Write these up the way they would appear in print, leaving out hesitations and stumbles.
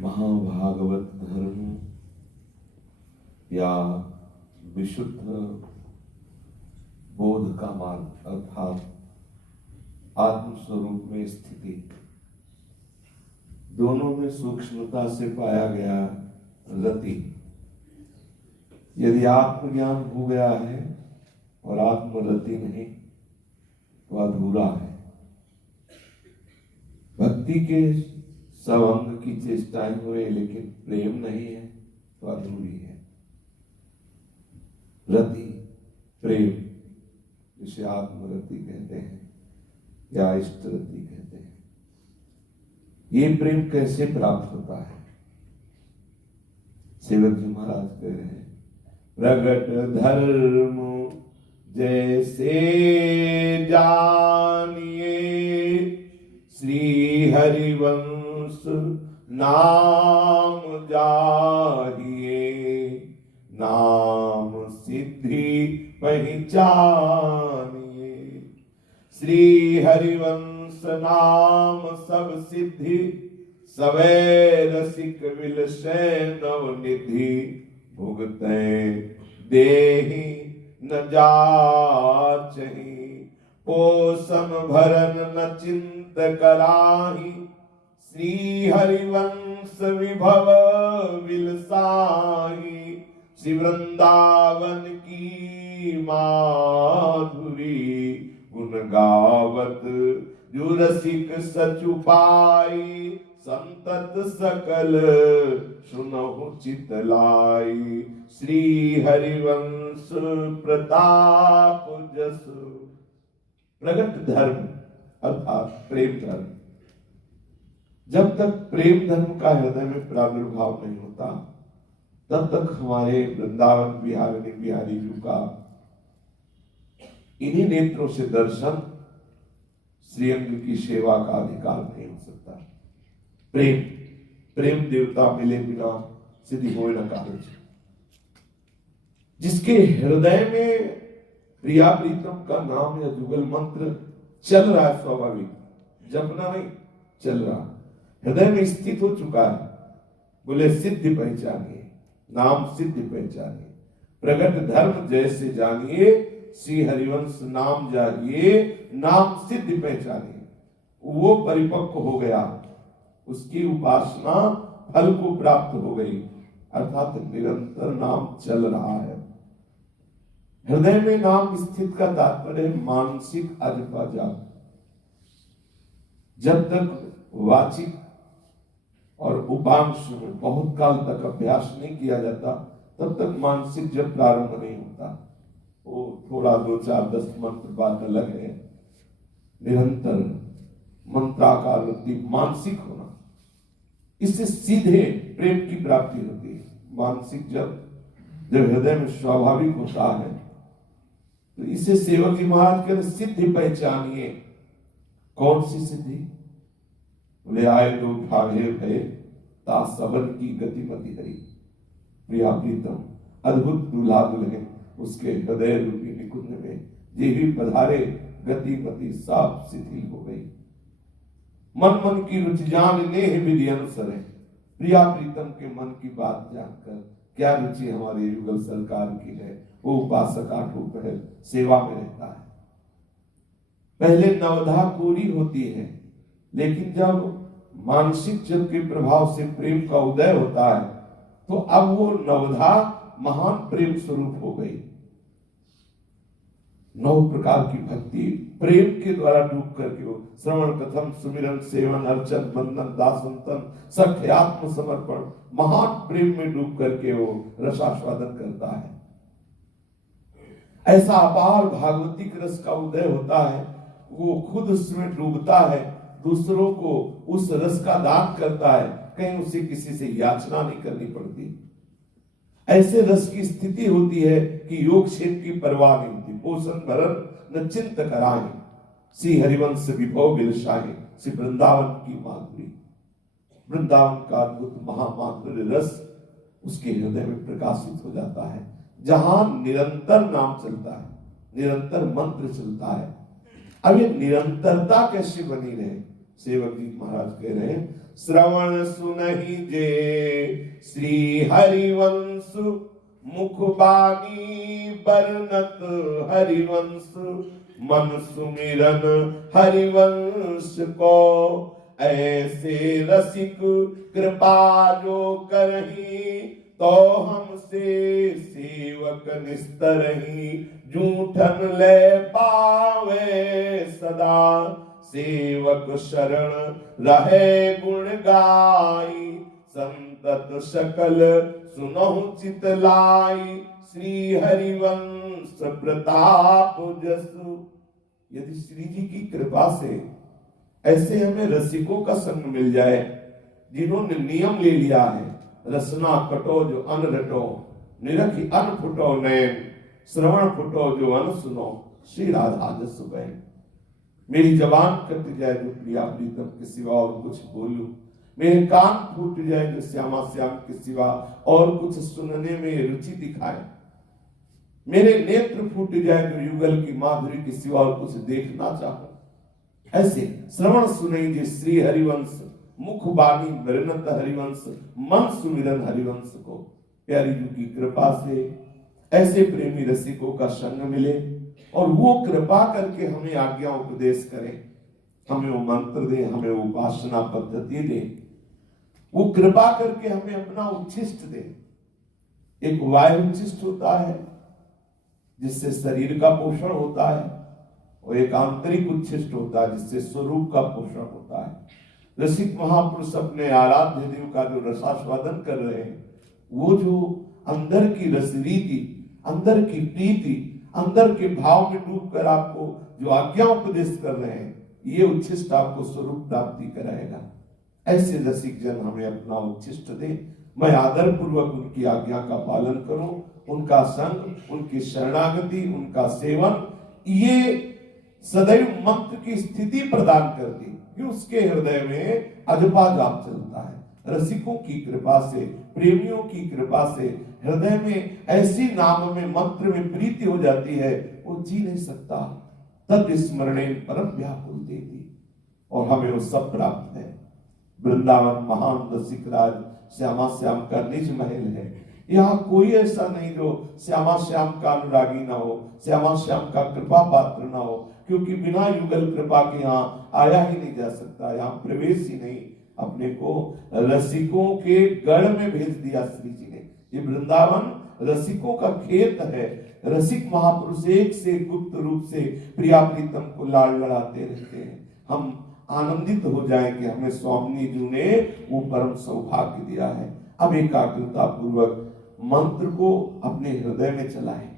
महाभागवत धर्म या विशुद्ध बोध का मार्ग अर्थात आत्म स्वरूप में स्थिति, दोनों में सूक्ष्मता से पाया गया रति। यदि आत्मज्ञान हो गया है और आत्मरति नहीं तो अधूरा है। भक्ति के सब अंग की चेष्टाएं हुए लेकिन प्रेम नहीं है तो अधूरी है। रति प्रेम, जिसे आत्मरति कहते हैं या इष्ट रति कहते हैं। ये प्रेम कैसे प्राप्त होता है? सेवक जी महाराज कह रहे हैं, प्रगट धर्म जैसे जानिए, श्री हरिवंश नाम जाहिए, नाम सिद्धि पहचानिए। श्री हरिवंश नाम सब सिद्धि, सवै रसिक विलसै नवनिधि, भुगतै देहि न जाचहि, पोषण भरन न चिंत कराहि, श्री हरिवंश विभव विलसाहि, श्री वृंदावन की माधुरी, गुण गावत जो रसिक सचु पाई, संतत सकल सुनहु चित लाई, श्री हरिवंश प्रताप जस। प्रगट धर्म अर्थात प्रेम धर्म। जब तक प्रेम धर्म का हृदय में प्रादुर्भाव नहीं होता तब तक हमारे वृंदावन बिहारी बिहारी जी का इन्हीं नेत्रों से दर्शन, श्रीअंग की सेवा का अधिकार नहीं हो सकता। प्रेम प्रेम देवता मिले बिना सिद्धि हो न कार्य। जिसके हृदय में प्रिया प्रीतम का नाम या जुगल मंत्र चल रहा है, स्वाभाविक जपना नहीं चल रहा, हृदय में स्थित हो चुका है, बोले सिद्धि पहचानिए, नाम सिद्धि पहचानिए। प्रगट धर्म जैसे जानिए, श्री हरिवंश नाम जानिए, नाम सिद्धि पहचानिए। वो परिपक्व हो गया, उसकी उपासना फल को प्राप्त हो गई, अर्थात निरंतर नाम चल रहा है। हृदय में नाम स्थित का तात्पर्य मानसिक अजपा जाप। जब तक वाचिक और उपांश में बहुत काल तक अभ्यास नहीं किया जाता तब तक मानसिक जब प्रारंभ नहीं होता। वो थोड़ा 2 4 10 मंत्र बात अलग है, निरंतर मंत्राकार वृत्ति मानसिक होना, इससे सीधे प्रेम की प्राप्ति होती है। मानसिक जब हृदय में स्वाभाविक होता है तो इसे सेवक जी महाराज के सिद्धि पहचानिए। कौन सी सिद्धि? बोले आए तो भागे भय, ता सबन की गतिमति हरी, प्रिया प्रीतम अद्भुत दूल्हा दुल्हन उसके हृदय रूपी निकुंज में जे भी पधारे, गतिमति साफ शिथिल हो गई। मन मन की रुचि जान नेह विधि अनुसरे, प्रिया प्रीतम के मन की बात जानकर क्या रुचि हमारे युगल सरकार की है। वो उपासक आठों पहर सेवा में रहता है। पहले नवधा कोरी होती है, लेकिन जब मानसिक जप के प्रभाव से प्रेम का उदय होता है तो अब वो नवधा महान प्रेम स्वरूप हो गई। 9 प्रकार की भक्ति प्रेम के द्वारा डूब करके वो श्रवण कथन सुमिरन सेवन अर्चन बंधन दासंतन सख्य आत्म समर्पण महान प्रेम में डूब करके वो रसास्वादन करता है। ऐसा अपार भागवतिक रस का उदय होता है, वो खुद उसमें डूबता है, दूसरों को उस रस का दान करता है, कहीं उसे किसी से याचना नहीं करनी पड़ती। ऐसे रस की स्थिति होती है कि योग क्षेम की परवाह नहीं होती, पोषण भरण न चिंत कराए, श्री हरिवंश विभव विलसाए, श्री वृंदावन की माधुरी। वृंदावन का अद्भुत महामाधुर्य रस उसके हृदय में प्रकाशित हो जाता है, जहां निरंतर नाम चलता है, निरंतर मंत्र चलता है। अब ये निरंतरता कैसे बनी रहे? सेवक जी महाराज कह रहे हैं, श्रवण सुनहि जे श्री हरिवंश, मुख बानी बरनत हरिवंश, मन सुमिरन हरिवंश को, ऐसे रसिक कृपा जो करही, तो हमसे सेवक निस्तरही, जूठन ले पावे सदा, सेवक शरण रहे गुण गाई, संतत सकल सुनहु चित लाई, श्री हरिवंश प्रताप जसु। यदि श्री जी की कृपा से ऐसे हमें रसिकों का संग मिल जाए, जिन्होंने नियम ले लिया है, रसना कटो जो अन रटो, निरखी अन फुटो नयन, श्रवण फुटो जो अन सुनो, श्री राधा जसु बहन। मेरी जबान कट जाए जो प्रिया प्रीतम के सिवा और कुछ बोलूं, मेरे कान फूट जाए जो श्यामा श्याम के सिवा और कुछ सुनने में रुचि दिखाए, मेरे नेत्र फूट जाए जो युगल की माधुरी के सिवा और कुछ देखना चाहो। ऐसे श्रवण सुनेंगे श्री हरिवंश, मुख बानी बरनत हरिवंश, मन सुमिरन हरिवंश को। प्यारी जी की कृपा से ऐसे प्रेमी रसिकों का संग मिले और वो कृपा करके हमें आज्ञा उपदेश करें, हमें वो मंत्र दे, हमें वो उपासना पद्धति दे, वो कृपा करके हमें अपना उच्छिष्ट दे। एक वायु उच्छिष्ट होता है जिससे शरीर का पोषण होता है, और एक आंतरिक उच्छिष्ट होता है जिससे स्वरूप का पोषण होता है। रसिक महापुरुष अपने आराध्य देव का जो रसास्वादन कर रहे हैं, वो जो अंदर की रसरीति, अंदर की प्रीति, अंदर के भाव में डूबकर आपको जो आज्ञा उपदेश कर रहे हैं, ये उच्छिष्ट आपको स्वरूप प्राप्ति कराएगा। ऐसे रसिक जन हमें अपना उच्छिष्ट दें, मैं आदर पूर्वक उनकी आज्ञा का पालन करूं, उनका संग, उनकी शरणागति, उनका सेवन, ये सदैव मंत्र की स्थिति प्रदान कर दी कि उसके हृदय में अजपा जाप चलता है। रसिकों की कृपा से, प्रेमियों की कृपा से हृदय में ऐसी नाम में, मंत्र में प्रीति हो जाती है, वो जी नहीं सकता। तद स्मरणे परम व्याकुल देती, और हमें वो सब प्राप्त है। वृंदावन महान रसिक राज श्यामा श्याम का निज महल है। यहाँ कोई ऐसा नहीं जो श्यामा श्याम का अनुरागी ना हो, श्यामा श्याम का कृपा पात्र ना हो, क्योंकि बिना युगल कृपा के यहाँ आया ही नहीं जा सकता, यहाँ प्रवेश ही नहीं। अपने को रसिकों के गढ़ में भेज दिया श्री जी ने। ये वृंदावन रसिकों का खेत है। रसिक महापुरुष एक से गुप्त रूप से प्रिया प्रीतम को लाड़ लड़ाते रहते हैं। हम आनंदित हो जाएं कि हमें स्वामी जी ने वो परम सौभाग्य दिया है। अब एकाग्रता पूर्वक मंत्र को अपने हृदय में चलाएं।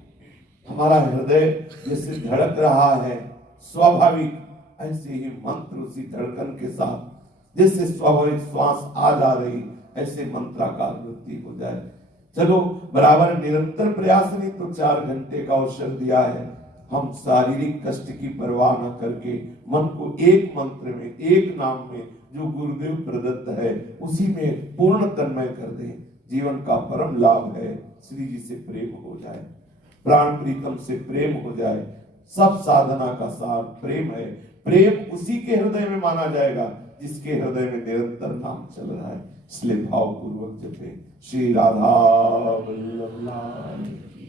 हमारा हृदय जैसे धड़क रहा है स्वाभाविक, ऐसे ही मंत्र उसी धड़कन के साथ जैसे स्वाभाविक श्वास आ जा रही, ऐसे मंत्राकार वृत्ति हो जाए। चलो बराबर निरंतर प्रयास नहीं तो 4 घंटे का अवसर दिया है। हम शारीरिक कष्ट की परवाह न करके मन को एक मंत्र में, एक नाम में जो गुरुदेव प्रदत्त है उसी में पूर्ण तन्मय कर दें। जीवन का परम लाभ है श्री जी से प्रेम हो जाए, प्राण प्रीतम से प्रेम हो जाए। सब साधना का सार प्रेम है। प्रेम उसी के हृदय में माना जाएगा जिसके हृदय में निरंतर नाम चल रहा है। इसलिए भाव पूर्वक जपे। श्री राधा वल्लभ।